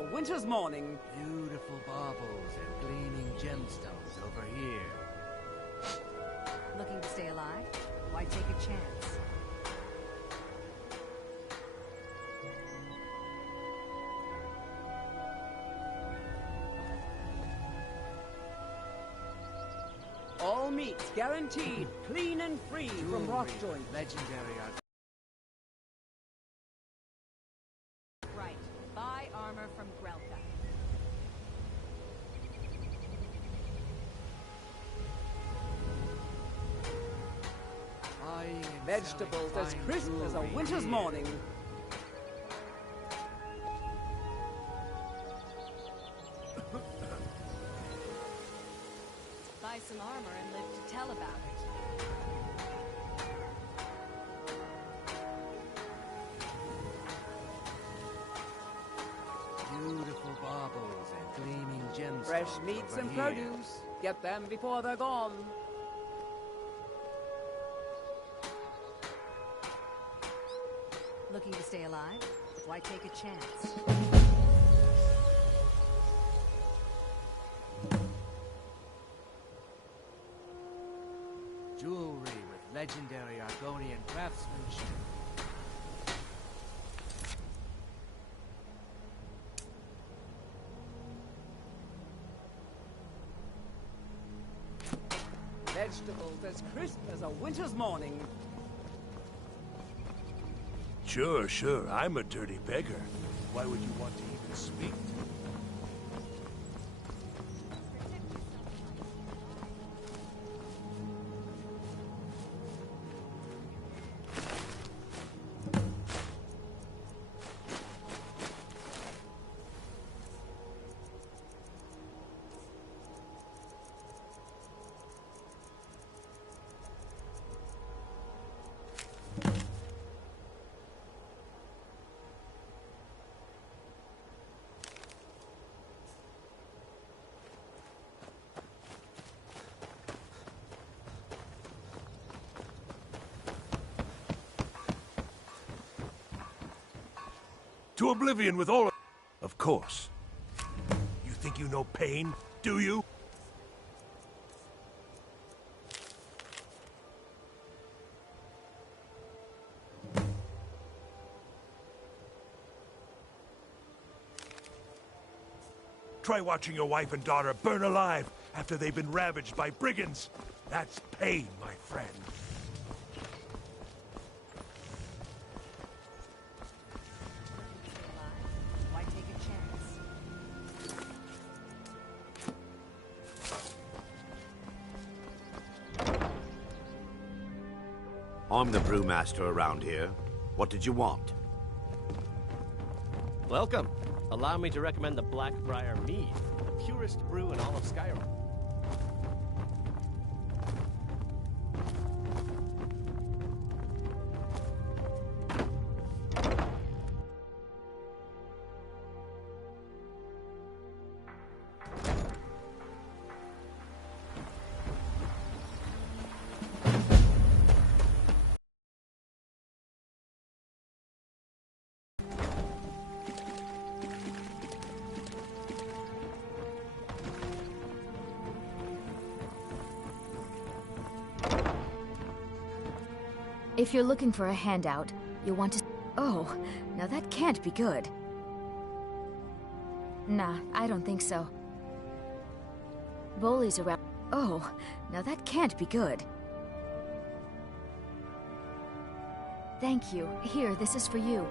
a winter's morning. Beautiful baubles and gleaming gemstones over here. Looking to stay alive? Why take a chance? All meats guaranteed clean and free from rock joint. Legendary art. Right. Buy armor from Grelka. Buying and Vegetables selling as fine crisp as a jewelry winter's here. morning. Buy some armor and live to tell about it. Beautiful baubles and gleaming gemstones. Fresh meats over and here. produce. Get them before they're gone. Looking to stay alive? Why take a chance? Jewelry with legendary Argonian craftsmanship. Vegetables as crisp as a winter's morning. Sure, sure. I'm a dirty beggar. Why would you want to even speak to me? To oblivion with all of course. You think you know pain, do you? Try watching your wife and daughter burn alive after they've been ravaged by brigands. That's pain, my friend. Why take a chance? I'm the brewmaster around here. What did you want? Welcome. Allow me to recommend the Blackbriar Mead, the purest brew in all of Skyrim. If you're looking for a handout, you'll want to... Oh, now that can't be good. Nah, I don't think so. Bullies around... Oh, now that can't be good. Thank you. Here, this is for you.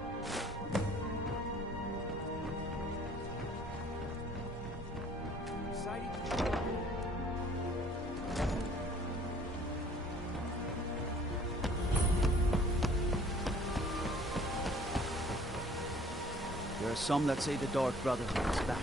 There are some that say the Dark Brotherhood is back.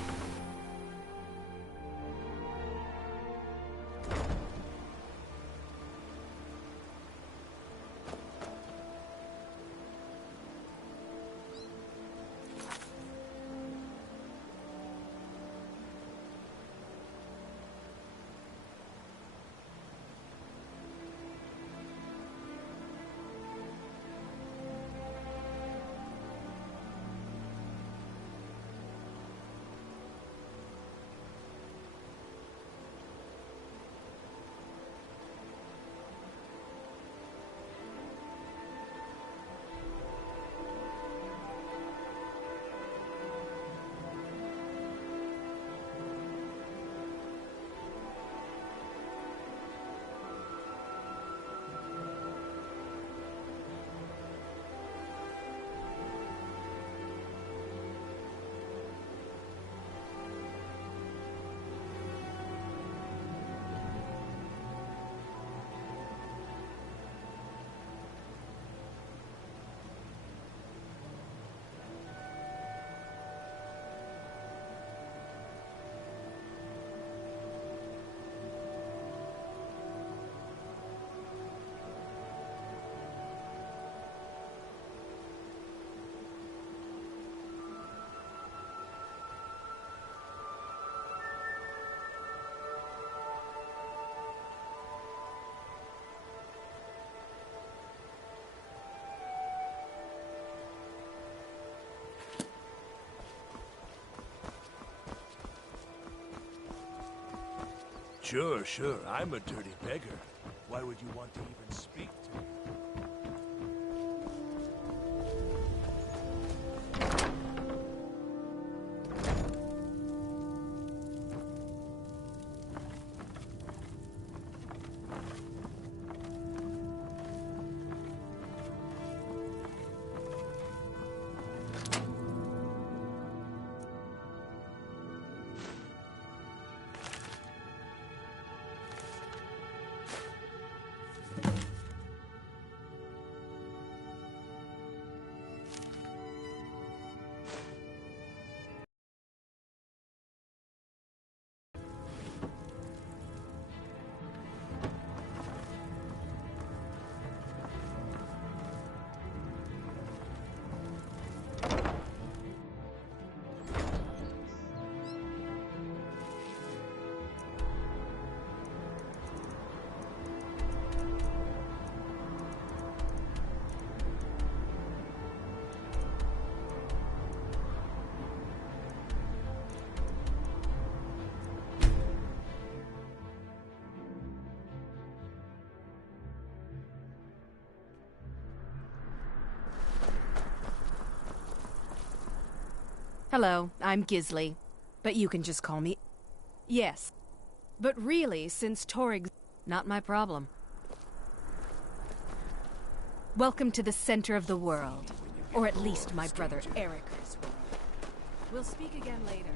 Sure, sure. I'm a dirty beggar. Why would you want to even speak to me? Hello, I'm Gisley, but you can just call me... Yes. But really, since Torig's... Not my problem. Welcome to the center of the world. Or at least my brother Eric's world. We'll speak again later.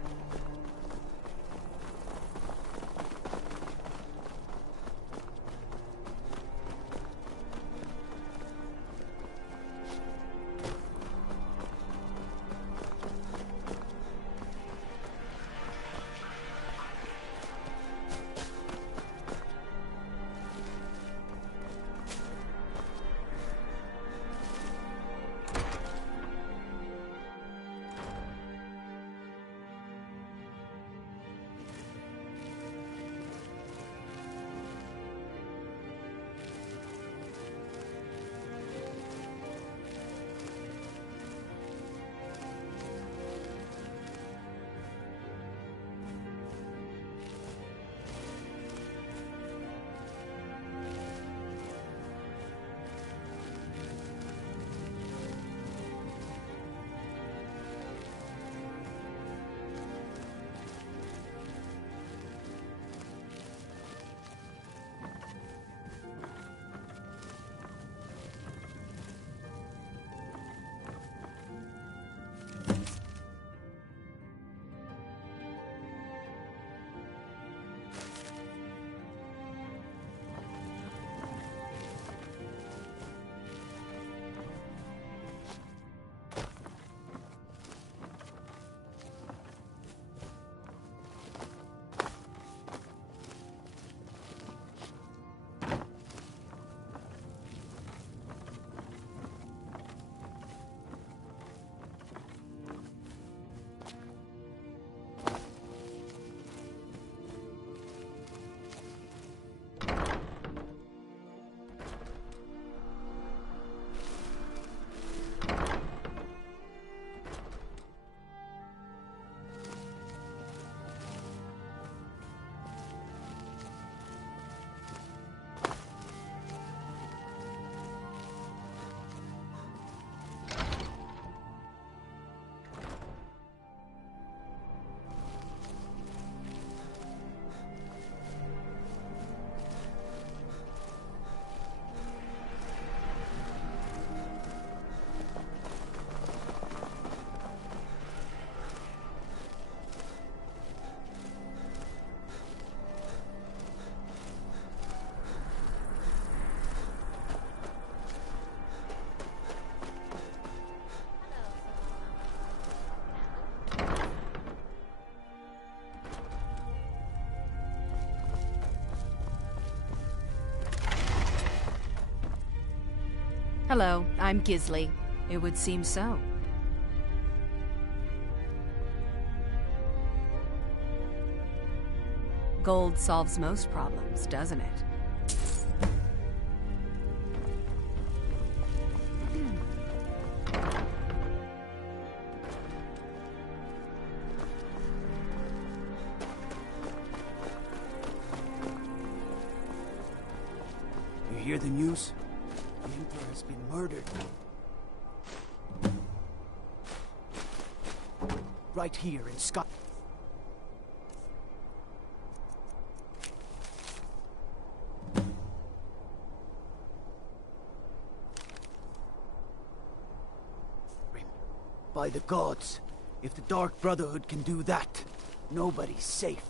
Hello, I'm Gisley. It would seem so. Gold solves most problems, doesn't it? hear the news? The Emperor has been murdered. Right here in Skyrim. By the gods, if the Dark Brotherhood can do that, nobody's safe.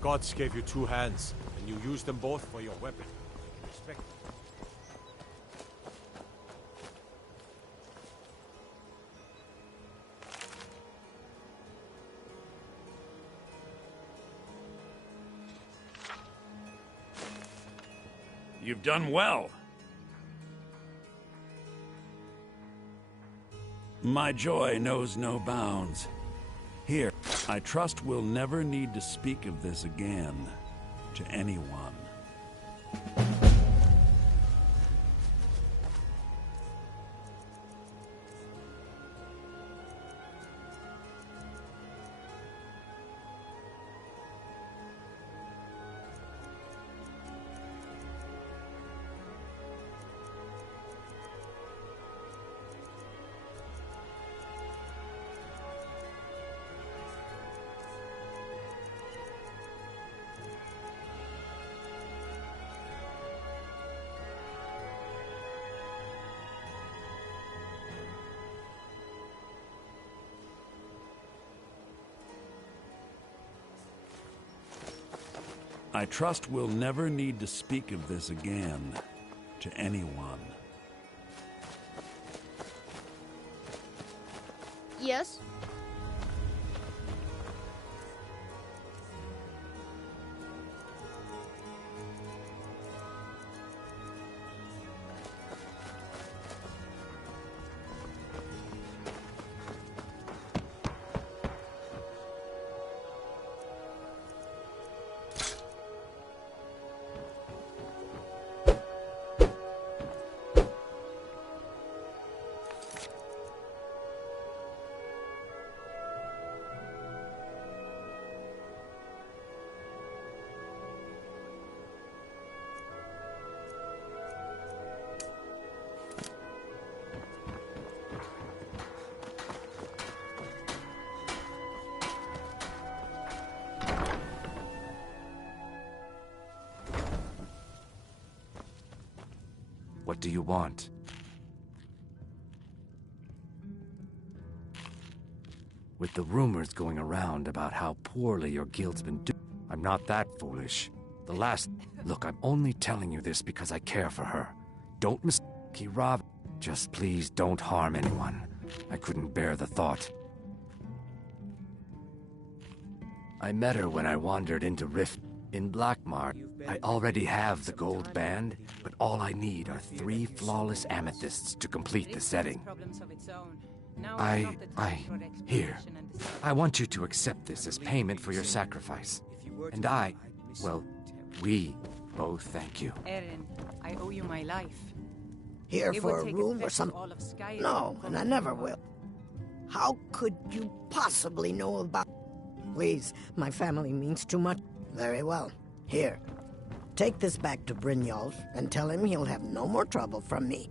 gods gave you two hands, and you used them both for your weapon. Respect them. You've done well. My joy knows no bounds. Here, I trust we'll never need to speak of this again to anyone. I trust we'll never need to speak of this again to anyone. Yes? What do you want? With the rumors going around about how poorly your guild's been doing, I'm not that foolish. Look, I'm only telling you this because I care for her. Don't mistake Rob. Just please don't harm anyone. I couldn't bear the thought. I met her when I wandered into Rift in Blackmark. I already have the gold band, but all I need are 3 flawless amethysts to complete the setting. Here. I want you to accept this as payment for your sacrifice. And we both thank you. Erin, I owe you my life. Here for a room or something? No, and I never will. How could you possibly know about... Please, my family means too much. Very well. Here. Take this back to Brynjolf and tell him he'll have no more trouble from me.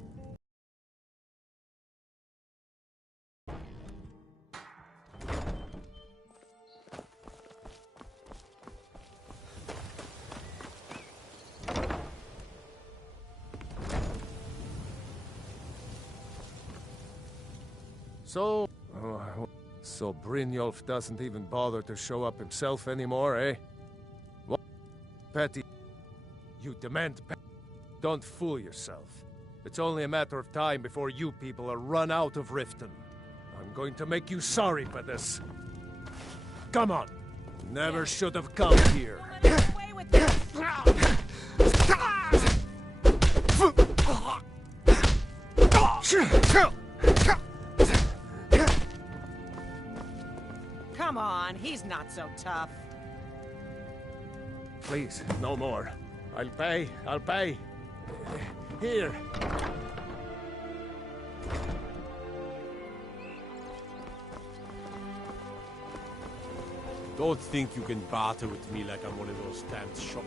So Brynjolf doesn't even bother to show up himself anymore, eh? What? Petty, you demand Don't fool yourself. It's only a matter of time before you people are run out of Riften. I'm going to make you sorry for this. Come on. Never should have come here. Come on, he's not so tough. Please, no more. I'll pay. Here. Don't think you can barter with me like I'm one of those damned shopkeepers.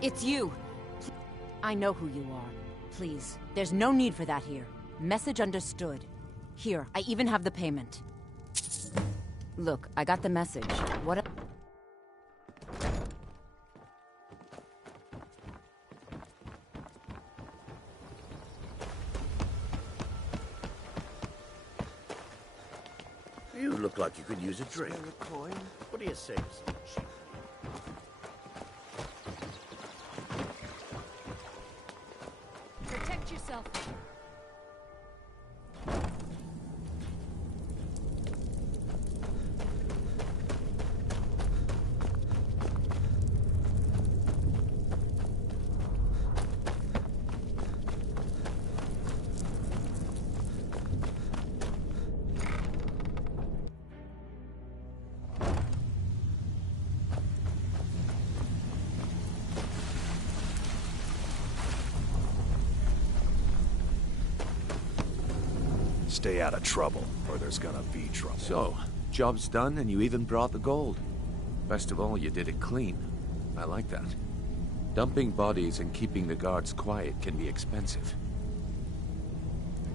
It's you. I know who you are. Please, there's no need for that here. Message understood. Here, I even have the payment. Look, I got the message. What? look like you could use a drink. What do you say? Protect yourself. Stay out of trouble, or there's gonna be trouble. So, job's done and you even brought the gold. Best of all, you did it clean. I like that. Dumping bodies and keeping the guards quiet can be expensive.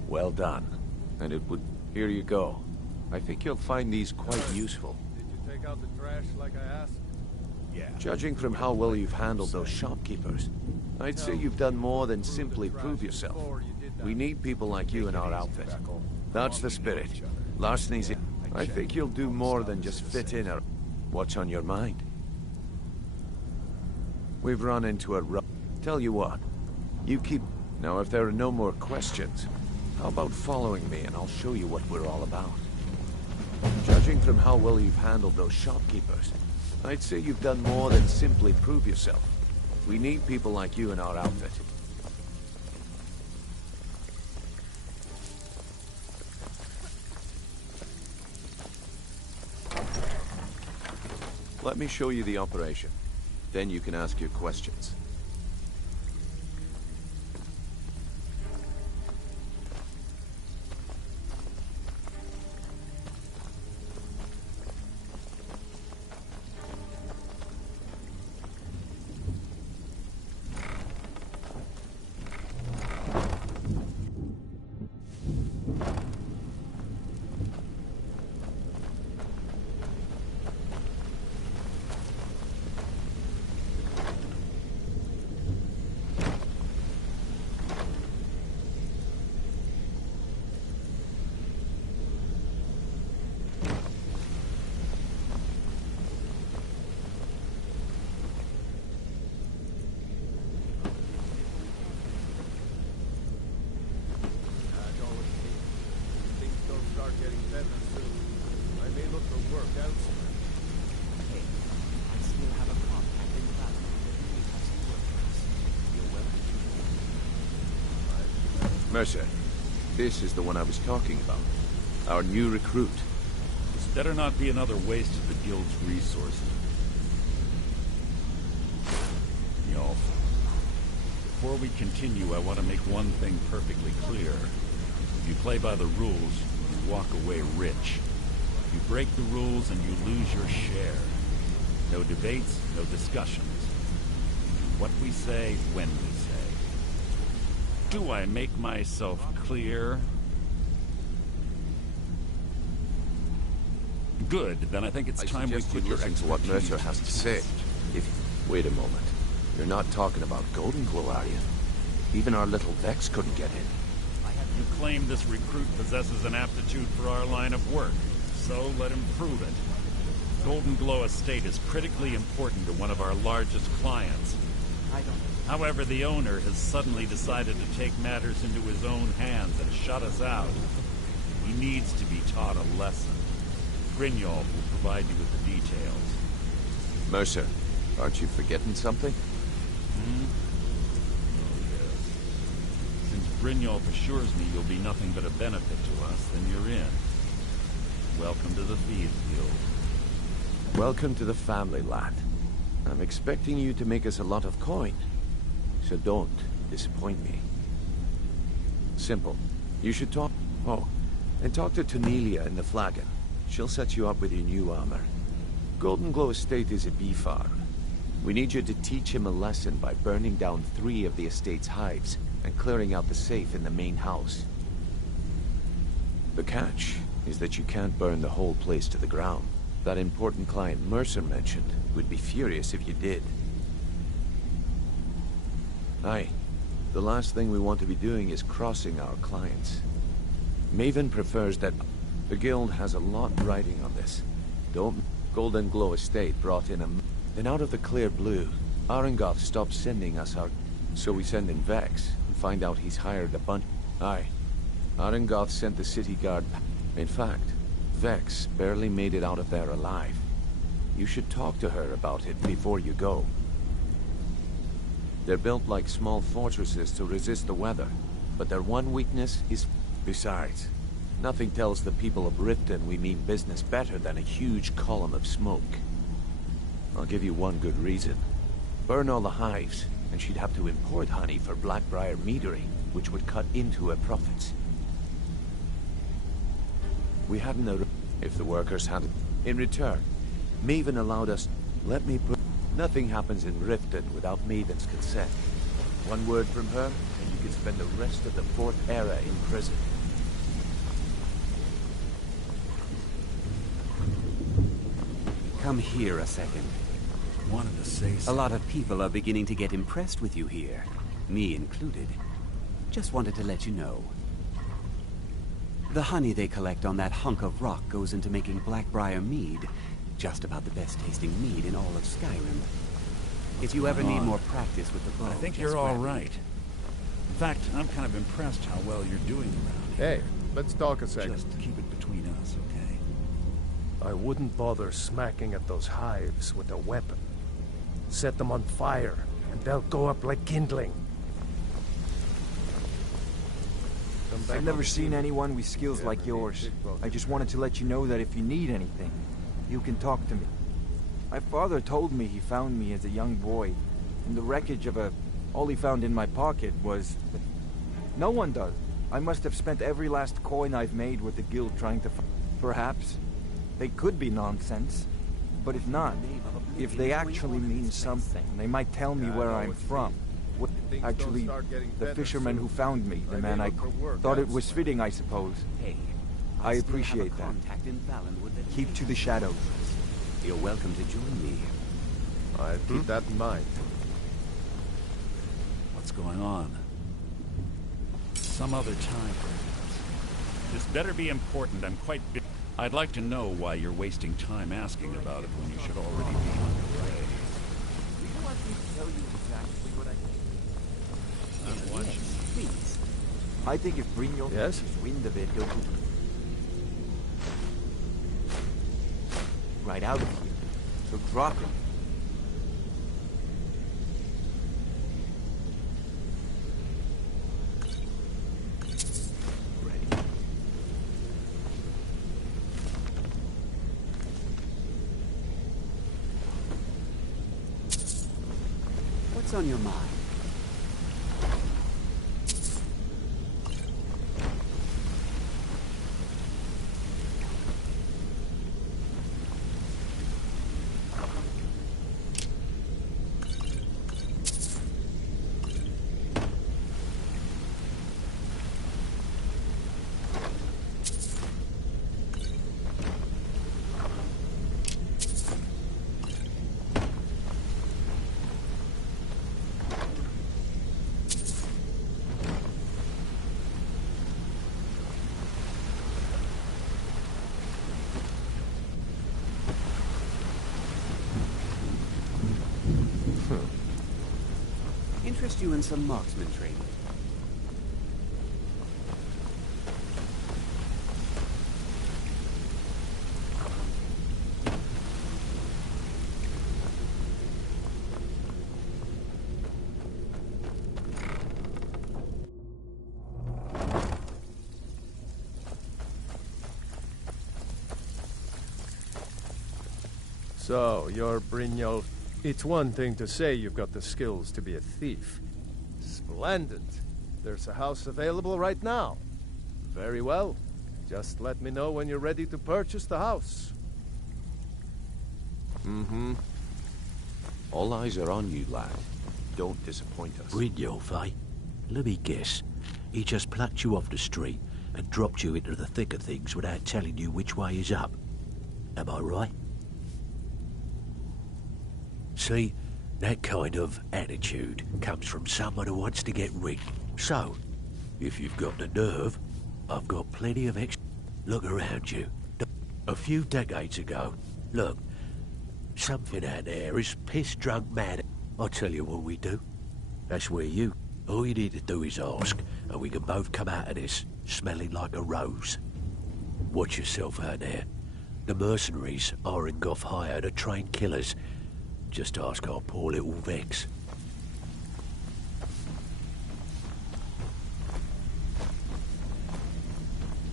Well done. And it would... Here you go. I think you'll find these quite useful. Did you take out the trash like I asked? Yeah. Judging from how well you've handled those shopkeepers, I'd say you've done more than simply prove yourself. We need people like you in our outfit. That's the spirit. Larceny's in. I think you'll do more than just fit in or... What's on your mind? We've run into a rut. Tell you what, you keep... Now, if there are no more questions, how about following me and I'll show you what we're all about? Judging from how well you've handled those shopkeepers, I'd say you've done more than simply prove yourself. We need people like you in our outfit. Let me show you the operation. Then you can ask your questions. Mercer, this is the one I was talking about. Our new recruit. This better not be another waste of the Guild's resources. Y'all, before we continue, I want to make one thing perfectly clear. If you play by the rules, you walk away rich. You break the rules and you lose your share. No debates, no discussions. What we say, when we say. Do I make myself clear? Good, then I think it's time we put your listen to what Mercer has to say. Wait a moment. You're not talking about Golden Glow, are you? Even our little Vex couldn't get in. You claim this recruit possesses an aptitude for our line of work, so let him prove it. Golden Glow Estate is critically important to one of our largest clients. However, the owner has suddenly decided to take matters into his own hands and shut us out. He needs to be taught a lesson. Brynjolf will provide you with the details. Mercer, aren't you forgetting something? Oh, yes. Since Brynjolf assures me you'll be nothing but a benefit to us, then you're in. Welcome to the Thieves Guild. Welcome to the family, lad. I'm expecting you to make us a lot of coin. So don't disappoint me. Simple. You should talk... Oh, and talk to Tonelia in the Flagon. She'll set you up with your new armor. Golden Glow Estate is a beefar. We need you to teach him a lesson by burning down 3 of the estate's hives and clearing out the safe in the main house. The catch is that you can't burn the whole place to the ground. That important client Mercer mentioned would be furious if you did. Aye. The last thing we want to be doing is crossing our clients. Maven prefers that... The guild has a lot riding on this. Don't... Golden Glow Estate brought in a... Then out of the clear blue, Arengoth stopped sending us our... So we send in Vex, and find out he's hired a bunch... Aye. Arengoth sent the city guard... In fact, Vex barely made it out of there alive. You should talk to her about it before you go. They're built like small fortresses to resist the weather, but their one weakness is... Besides, nothing tells the people of Riften we mean business better than a huge column of smoke. I'll give you one good reason. Burn all the hives, and she'd have to import honey for Blackbriar meadery, which would cut into her profits. We hadn't a... If the workers hadn't... In return, Maven allowed us... Let me put... Nothing happens in Riften without Maven's consent. One word from her, and you can spend the rest of the Fourth Era in prison. Come here a second. Wanted to say so. A lot of people are beginning to get impressed with you here, me included. Just wanted to let you know. The honey they collect on that hunk of rock goes into making Blackbriar mead, just about the best tasting mead in all of Skyrim. If you ever need more practice with the bow, I think you're all right. In fact, I'm kind of impressed how well you're doing around here. Hey, let's talk a second. Just keep it between us, okay? I wouldn't bother smacking at those hives with a weapon. Set them on fire, and they'll go up like kindling. I've never seen anyone with skills like yours. I just wanted to let you know that if you need anything, you can talk to me. My father told me he found me as a young boy, in the wreckage of a... All he found in my pocket was... No one does. I must have spent every last coin I've made with the guild trying to... Perhaps. They could be nonsense. But if not, if they actually mean something, they might tell me where I'm from. Actually, the fisherman who found me, the man I thought it was fitting, I suppose. Hey, I appreciate that. Keep to the shadows. You're welcome to join me. I'll keep that in mind. What's going on? Some other time, perhaps. This better be important. I'm quite busy. I'd like to know why you're wasting time asking about it when you should already be underway. Do you want me to tell you exactly what I think? I'm watching. Please. I think if Brynjolf gets wind of it, he'll... Right out of here. So drop him. What's on your mind? Interest you in some marksman training. So, you're Brynjolf. It's one thing to say you've got the skills to be a thief. Splendid. There's a house available right now. Very well. Just let me know when you're ready to purchase the house. All eyes are on you, lad. Don't disappoint us. Brynjolf, eh? Let me guess. He just plucked you off the street and dropped you into the thick of things without telling you which way is up. Am I right? See, that kind of attitude comes from someone who wants to get rich. So, if you've got the nerve, I've got plenty of Look around you. A few decades ago, look, something out there is piss-drunk mad. I'll tell you what we do. That's where you... All you need to do is ask, and we can both come out of this smelling like a rose. Watch yourself out there. The mercenaries are in Goff hire to train killers. Just ask our poor little Vex.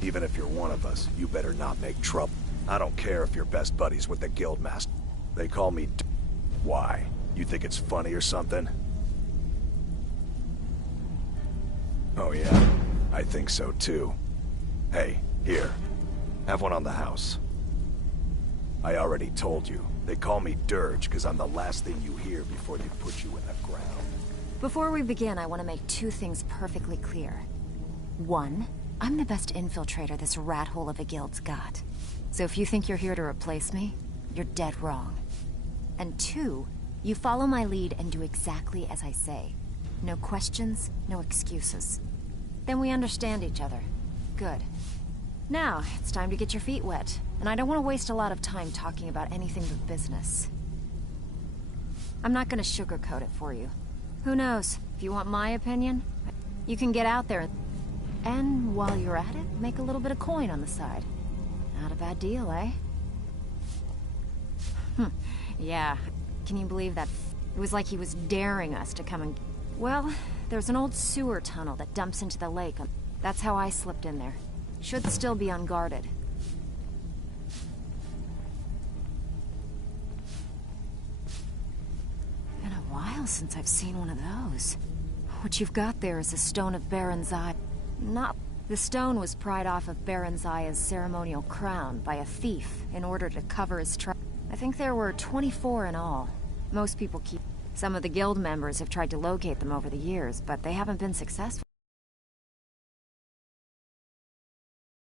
Even if you're one of us, you better not make trouble. I don't care if you're best buddies with the Guildmaster. They call me Why? You think it's funny or something? Oh yeah, I think so too. Hey, here. Have one on the house. I already told you. They call me Dirge because I'm the last thing you hear before they put you in the ground. Before we begin, I want to make two things perfectly clear. One, I'm the best infiltrator this rat hole of a guild's got. So if you think you're here to replace me, you're dead wrong. And two, you follow my lead and do exactly as I say. No questions, no excuses. Then we understand each other. Good. Now, it's time to get your feet wet. And I don't want to waste a lot of time talking about anything but business. I'm not going to sugarcoat it for you. Who knows? If you want my opinion, you can get out there and while you're at it, make a little bit of coin on the side. Not a bad deal, eh? Yeah. Can you believe that? It was like he was daring us to come and... Well, there's an old sewer tunnel that dumps into the lake. That's how I slipped in there. Should still be unguarded. Been a while since I've seen one of those. What you've got there is a stone of Baron's Eye. Not... The stone was pried off of Baron's Aya's ceremonial crown by a thief in order to cover his tracks. I think there were 24 in all. Most people keep... Some of the guild members have tried to locate them over the years, but they haven't been successful.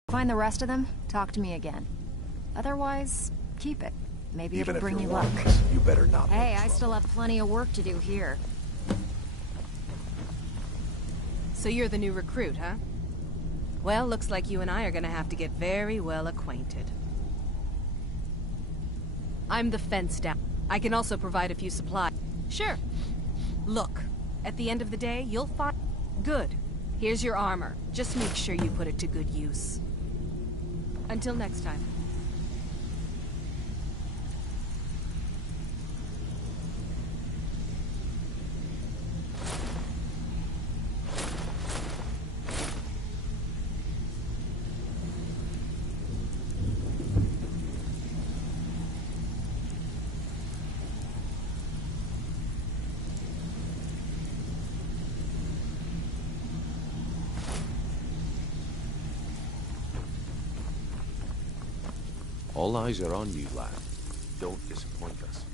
Find the rest of them, talk to me again. Otherwise, keep it. Maybe it'll bring you luck. You better not. Hey, I still have plenty of work to do here. So you're the new recruit, huh? Well, looks like you and I are gonna have to get very well acquainted. I'm the fence down. I can also provide a few supplies. Sure. Look, at the end of the day, you'll find... Good. Here's your armor. Just make sure you put it to good use. Until next time. All eyes are on you, lad. Don't disappoint us.